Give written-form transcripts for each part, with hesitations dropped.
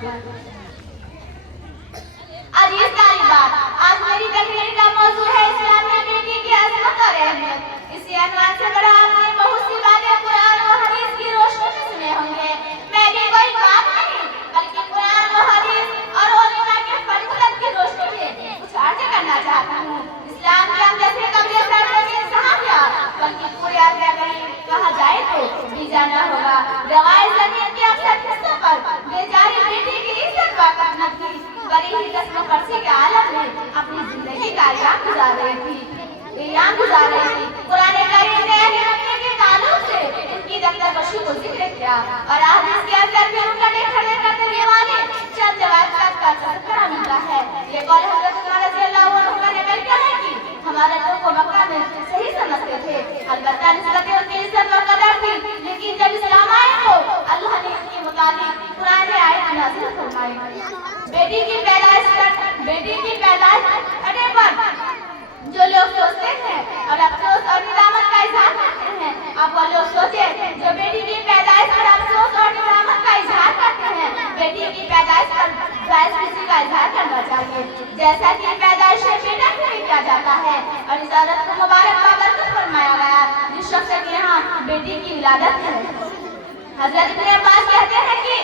आज इस तारीख आज मेरी तकरीर का मौजू है इस्लाम में बेटी की अजमत और अहमियत। इसी अनवान से बड़ा आपने बहुत सी बातें कुरान और हदीस की रोशनी में सुने होंगे। मैं भी कोई बात नहीं बल्कि कुरान और हदीस और उलमा के फजीलत की रोशनी में कुछ अर्ज करना चाहता हूँ। इस्लाम के अंदर से कबीर सहाबिया बल्कि पूरे अर्ज कहा जाए तो बीजाना होगा। रवायत ज़मीन के अक्सर हिस्सों पर बेचारी बेटी की इज्जत बाक़ायदा थी। बड़ी ही कस्म परसी के आलम में अपनी जिंदगी का याम गुजार रही थी। कुरान करीम ने अहले मक्के के ताल्लुक से उनकी दफ्तरकशी को जिक्र किया और हदीस के अंदर भी उनका खड़े करने वाले चंद रिवायात का तज़किरा मिलता है। ये कौल हज़रत उमर रज़ियल्लाहु अन्हु ने बयान किया है कि हमारे लोग को मक्का में सही समझते थे, अलबत्ता निस्बत उनकी इज्जत और कदर थी। लेकिन जब इस्लाम आया तो अल्लाह ने इसके मुताबिक कुरान में आयत नाज़िल फरमाई। बेटी की पैदाइश करने पर जो लोग सोचते हैं और अफसोस और निदामत का इजहार करते हैं, अब वो लोग सोचे जो बेटी की पैदाइश पर अफसोस और निदामत का इजहार करते हैं, बेटी की पैदाइश पर जायज खुशी का इजहार करना चाहिए। जैसा कि पैदाइश में बेटा नहीं किया जाता है और इस औरत को मुबारक बाबरकत फरमाया गया जिस शख्स के यहाँ बेटी की विलादत है। हज़रत इब्न अब्बास कहते हैं कि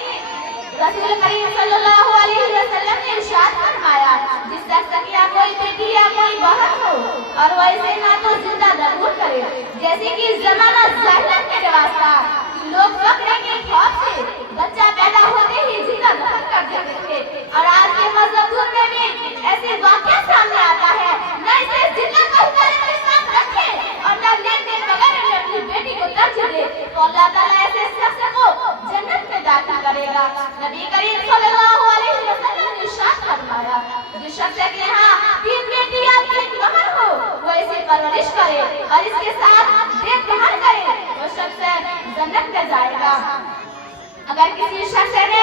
रसूल करीम सल्लल्लाहु अलैहि वसल्लम ने इरशाद फरमाया, जिस शख्स की कोई बेटी या कोई बहन हो और वो इसे ना तो जिंदा जरूर करे, जैसे कि जमाना जाहिलियत के रिवाज था कि लोग बकरे के खौफ से बच्चा पैदा होते ही जिंदा दफन कर देते थे। और आज के मजदूर में भी ऐसे वाक़या सामने आता है। न इसे जिन्नत का हुक्म के साथ रखे और न लेने बगैर अपनी बेटी को तरजीह दे तो अल्लाह ताला ऐसे शख्स को जन्नत में दाखिल करेगा। नबी करीम सल्लल्लाहु अलैहि वसल्लम ने इरशाद फरमाया, जिस शख्स के यहाँ 3 बेटी या 3 बहन हो वो इसे परवरिश करे और इसके साथ देखभाल करे, वो शख्स जन्नत में जाएगा। अगर किसी शख्स ने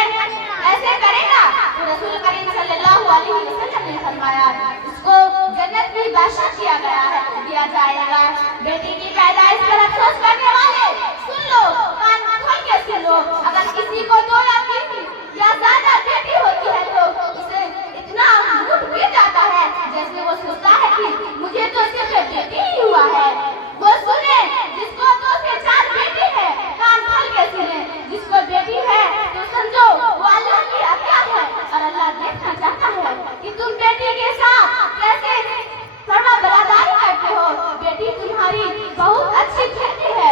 ऐसे करेगा तो रसूल करीम सल्लल्लाहु अलैहि वसल्लम ने फरमाया उसको जन्नत में बादशाह दिया जाएगा। बेटी की पैदाइश पर अफसोस करने वाले सुन लो, कान खोल के सुन लो। अगर किसी को 2 या 3 या ज्यादा बेटी होती है तो उसे इतना मूड गिर जाता है जैसे वो सोचता है कि मुझे तो सिर्फ बेटी ही हुआ है। वो सुने जिसको 2 से 4 बेटी है, कान खोल के सुने। जिसको बेटी है तो समझो वो अल्लाह की अता है और अल्लाह देखना चाहता है कि तुम बेटी के साथ कैसे फर्मा बरदारी करते हो। बेटी तुम्हारी बहुत अच्छी बेटी है,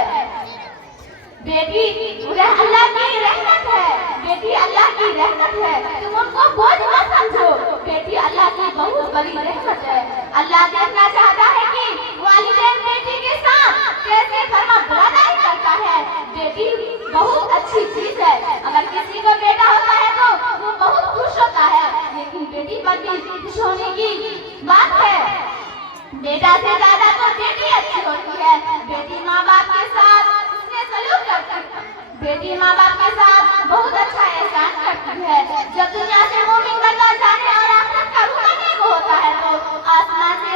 बेटी अल्लाह की रहमत है, बेटी अल्लाह की रहमत है। तुम उनको बोझ मत समझो, बेटी अल्लाह की बहुत बड़ी रहमत है। अल्लाह देखना चाहता है कि वालिदैन बेटी के साथ कैसे फर्मा बरदारी करता है। बेटी बहुत अच्छी चीज है। अगर किसी को बेटा होता है तो वो बहुत खुश होता है, लेकिन बेटी पर भी खुश होने की बात है। बेटा से ज्यादा तो बेटी अच्छी होती है। बेटी माँ बाप के साथ उसने सलूक करती है, बेटी माँ बाप के साथ बहुत अच्छा एहसान करती है। जब दुनिया से मोमिन बनना जाने और आखिरत का रुख करने को होता है तो आसमान से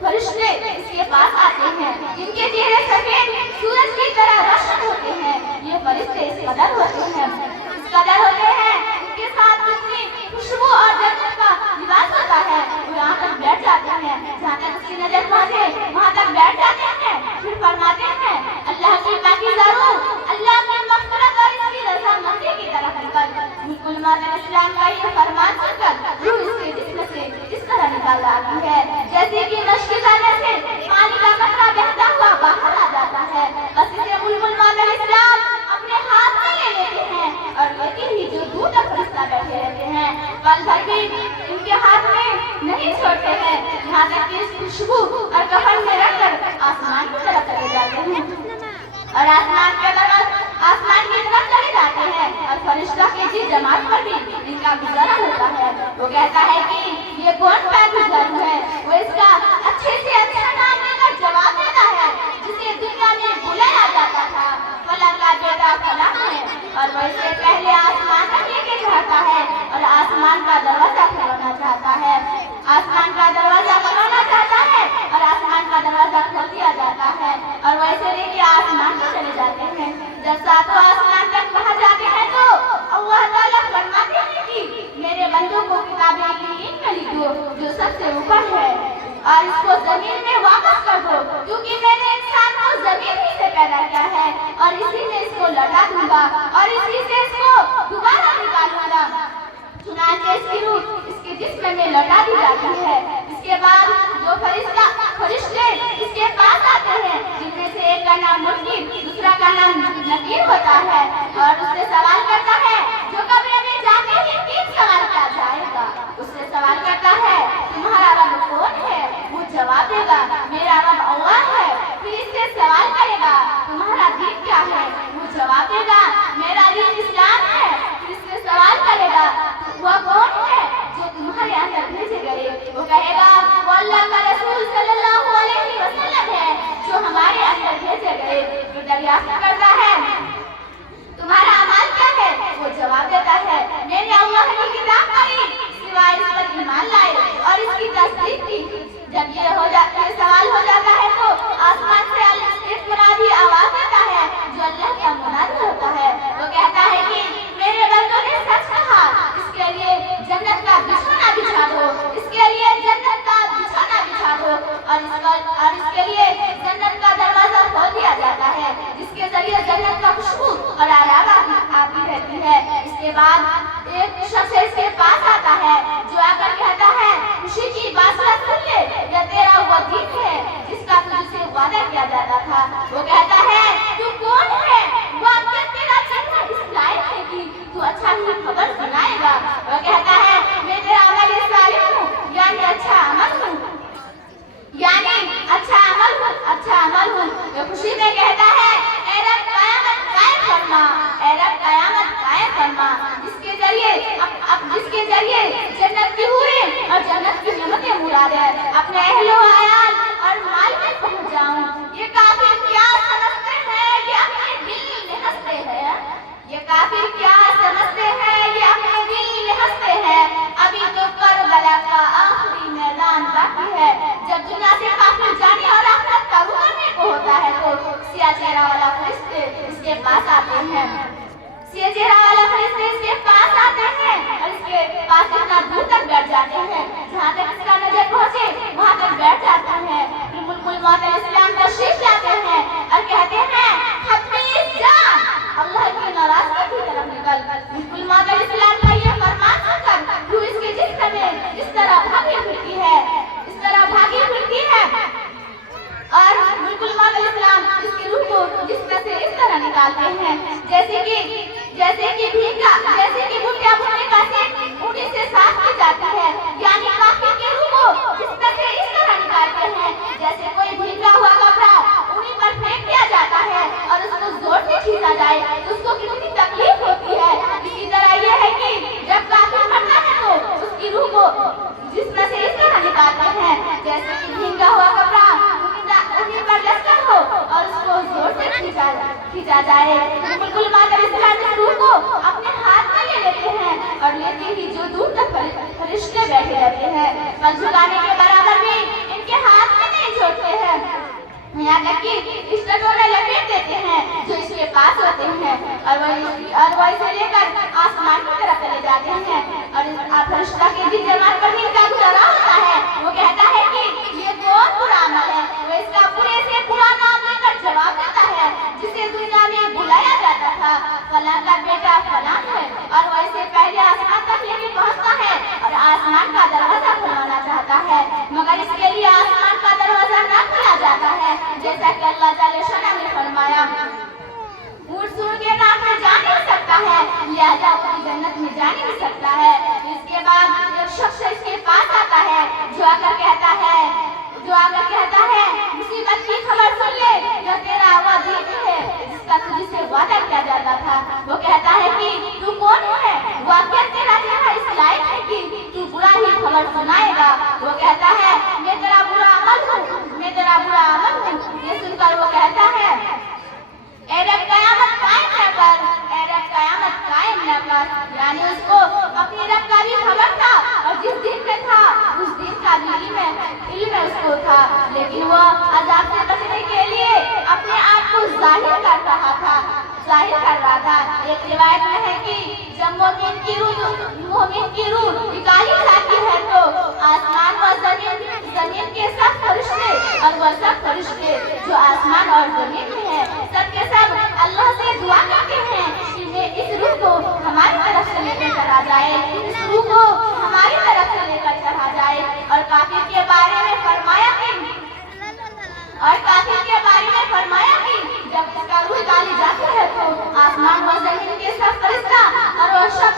फरिश्ते इसके पास आते हैं, जिनके चेहरे सफेद सूरज की तरह रोशन होते हैं। ये फरिश्ते इस कदर होते हैं उनके साथ कितनी खुशबू और जन्नत का लिबास होता है। वो यहाँ तक बैठ जाते हैं जहाँ तक उसकी नजर पहुँचे, वहाँ तक बैठ जाते हैं। फिर फरमाते हैं अल्लाह की पाकीज़ा रूह, अल्लाह की मग़फ़िरत और इसकी रज़ामंदी की तरफ निकल। बिल्कुल माता इस्लाम का ये फरमान सुनकर रूह इसके जिस्म से इस तरह निकल आती है जैसे कि मशक़ जाने से पानी का कतरा बहता हुआ बाहर आ जाता है। बस इसे बुलबुल माता इस्लाम अपने हाथ में ले लेते हैं और लेते ही जो दूर तक फरिश्ता बैठे रहते हैं पल भर भी उनके हाथ में नहीं छोड़ते हैं, यहाँ तक कि इस खुशबू और कफन में रखकर आसमान की तरफ चले जाते हैं और आसमान की तरफ चले जाते हैं और फरिश्ता के जिस जमात पर भी इनका गुजारा होता है वो कहता है कि ये कौन पैगंबर है। वो इसका अच्छे से अच्छा नाम लेकर जवाब देता है जिसे दुनिया में बुलाया जाता था फलां का बेटा फलां है, और वो इससे पहले आसमान तक लेके जाता है और आसमान का दरवाजा खोलना चाहता है, आसमान का दरवाजा खोलना चाहता है और आसमान का दरवाजा खोल दिया जाता है और वैसे लेके आसमान में चले जाते हैं। जब सातों आसमान तक पहुंच जाते हैं तो अल्लाह ताला फरमाते हैं और इसको जमीन में वापस कर दो, क्योंकि मैंने इंसान को जमीन ही से पैदा किया है और इसी में इसको लौटा दूंगा और इसी से इसको दोबारा निकालूंगा। चुनांचे इसकी रूह इसके जिस्म में लौटा दी जाती है। इसके बाद जो फरिश्ते इसके पास आते हैं, जिनमें से एक का नाम मुनकीर, दूसरा का नाम नकीर होता है, और उससे सवाल करता है, जो कब्र में जाके ही 3 सवाल किया जाएगा। उससे सवाल करता है, तुम्हारा रब कौन है? वो जवाब देगा, मेरा रब अल्लाह है। फिर इससे सवाल करेगा, तुम्हारा दीन क्या है? वो जवाब देगा, मेरा दीन इस्लाम है। फिर इससे सवाल करेगा, वो कौन है जो तुम्हारे अंदर भेजे गए? वो कहेगा, वो अल्लाह का रसूल सल्लल्लाहु अलैहि वसल्लम है जो हमारे अंदर भेजे गए। तो दरियाफ्त करता है, तुम्हारा अमल क्या है? वो जवाब देता है, मैंने अल्लाह की किताब पढ़ी, सिवाय इस पर ईमान लाए और इसकी तस्दीक की। जब ये सवाल हो जाता है तो आसमान से एक मुनादी आवाज आता है जो अल्लाह का मुनादी होता है। वो कहता है कि मेरे बंदों ने सच कहा, इसके लिए जन्नत का बिछौना बिछा दो, इसके लिए जन्नत का बिछौना बिछा दो, और इसके लिए जन्नत का दरवाजा खोल दिया जाता है, जिसके जरिए जन्नत का खुशबू और आराम आती रहती है। इसके बाद एक शख्स इसके पास आता है जो आकर कहता है, खुशी की बात सुन ले, यह तेरा वो दीन है जिसका तुझसे वादा किया जाता था। वो कहता है, तू कौन है? वो क्या तेरा चेहरा इस लायक है कि तू अच्छा ही खबर सुनाएगा? वो कहता है, मैं तेरा अमल सालिह हूँ, यानी अच्छा अमल हूँ, यानी अच्छा अमल हूँ। वो खुशी में कहता है, ऐ रब क़यामत कायम फरमा, ऐ रब क़यामत कायम फरमा, जिसके जरिए जन्नत की हूरें और जन्नत की नेमतें मुरादें अपने अहलो अयाल और माल में पहुंच जाऊं। ये काफिर क्या समझते हैं, ये अपने दिल में हंसते हैं। ये काफिर क्या समझते हैं, ये अपने दिल में हंसते हैं। अभी तो करबला का आखिरी मैदान बाकी है। जब दुनिया से काफिर जाने और आखिरत का उतरने को होता है तो सिया चेहरा वाला फरिश्ते इसके पास आते हैं। सिया चेहरा वाला फरिश्ते इसके पास आते हैं और इसके पास इतना दूर तक बैठ जाते हैं, जहाँ तक इसका नजर पहुँचे वहाँ तक बैठ जाते हैं। फिर मुल्कुल मौत इस्लाम तशरीफ लाते हैं और कहते हैं, हफीज जान, अल्लाह की नाराजगी की तरफ निकल। मुल्कुल मौत इस्लाम का ये फरमान सुनकर रूह इसके जिस्म में इस तरह भागी फिरती है और मुल्कुल मौत इस्लाम इसकी रूह को जिस्म से इस तरह निकालते हैं जैसे कि भुट्टा भुनने का सेक ऊँटी से साफ की जाती है। यानी काफिर की रूह को जिस्म से इस तरह निकालते हैं जैसे कोई भीगा हुआ कपड़ा ऊँटी पर फेंक दिया जाता है और उसको जोर से खींचा जाए तो उसको कितनी तकलीफ होती है। इसी तरह यह है कि जब काफिर मरता है तो उसकी रूह को जिस्म से इस तरह निकालते हैं जैसे कि भीगा हुआ कपड़ा ऊँटी पर लटका हो और उसको जोर से खींचा जाए। बिल्कुल माता इस्लाम इस रूह को अपने हाथ में ले लेते हैं और लेते ही जो दूर तक फरिश्ते बैठे रहते हैं, पर झुकाने के बराबर भी इनके हाथ में नहीं छोड़ते हैं। यहाँ तक कि इस टटोले लपेट देते हैं जो इसके पास होते हैं और वह इसे लेकर आसमान की तरफ चले जाते हैं। और फरिश्ता के जी जमात पर भी इनका गुजारा होता है। वो कहता है कि ये कौन बुरा अमल है? वो इसका बुरे से बुरा नाम लेकर जवाब देता है जिसे दुनिया में बुलाया जाता था, फलां का बेटा फलां है, और वैसे पहले आसमान तक लेके पहुंचता है और आसमान का दरवाजा खुलवाना चाहता है, मगर इसके लिए आसमान का दरवाजा न खुला जाता है। जैसा कि अल्लाह ताला शना ने फरमाया, ऊँट सूर के नाम में जा नहीं सकता है, लिहाजा अपनी जन्नत में जा नहीं सकता है। इसके बाद एक शख्स इसके पास आता है जो आकर कहता है, मुसीबत की खबर सुन ले, यह तेरा वो दीन है जिसका तुझसे वादा किया जाता था। वो कहता है कि तू कौन है? वाकई तेरा चेहरा इस लायक है कि तू बुरा ही खबर सुनाएगा। वो कहता है, मैं तेरा बुरा अमल हूँ। ये सुनकर वो कहता है, ऐ रब क़यामत कायम न कर, यानी उसको अपने रब का भी खबर था और जिस दिन में था उस दिन का भी इल्म उसको था, लेकिन वो अज़ाब से बचने के लिए अपने आप को जाहिर कर रहा था। एक रिवायत में है कि जब मोमिन की रूह निकाली जाती है तो आसमान व जमीन के सब फरिश्ते और वह सब फरिश्ते जो आसमान और जमीन में है, सब के सब अल्लाह से दुआ करते हैं कि वे इस रूह को हमारी तरफ से लेकर चला जाए, इस रूह को हमारी तरफ से लेकर चला जाए। और काफिर के बारे में फरमाया कि जब उसका रूह डाली जाती है तो आसमान और जमीन के सब फरिश्ता और वह सब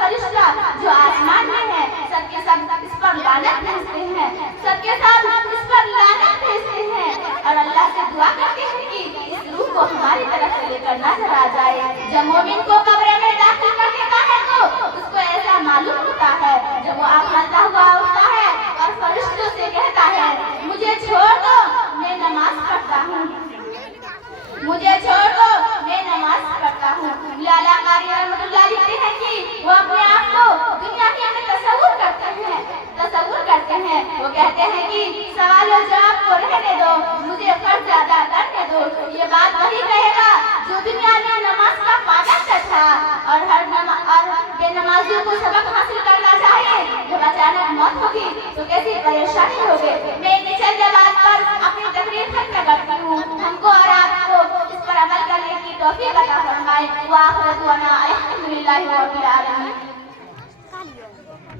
फरिश्ता जो आसमान में है, सबके सब इस पर लानत भेजते हैं, सबके सब इस पर लानत भेजते हैं और अल्लाह से दुआ करते हैं कि इस रूह को हमारी तरफ से लेकर ना चला जाए। जब मोमिन को कब्र में दाखिल कर देता है तो उसको ऐसा मालूम होता है, जब वो आखलता हुआ उठता है और फरिश्तों से कहता है, मुझे छोड़ दो, मैं नमाज पढ़ता हूँ, मुझे छोड़ दो, मैं नमाज पढ़ता हूँ। लाला कारी रहमतुल्लाह लिखते हैं कि वो अपने आप को दुनिया के अंदर तसव्वुर करते हैं। वो कहते हैं कि सवाल और जवाब को रहने दो, मुझे कर्ज अदा करने दो। ये बात वही कहेगा जो दुनिया में नमाज का पाबंद था और बेनमाजियों को सबक हासिल करना चाहिए। जब अचानक मौत होगी तो कैसी परेशानी होगी। मैं निचले बात पर अपनी तकरीर खत्म करती हूँ। हमको और आपको इस पर अमल करने की तौफीक अता फरमाए। व आखिर दुआना अल्हम्दुलिल्लाहि रब्बिल आलमीन।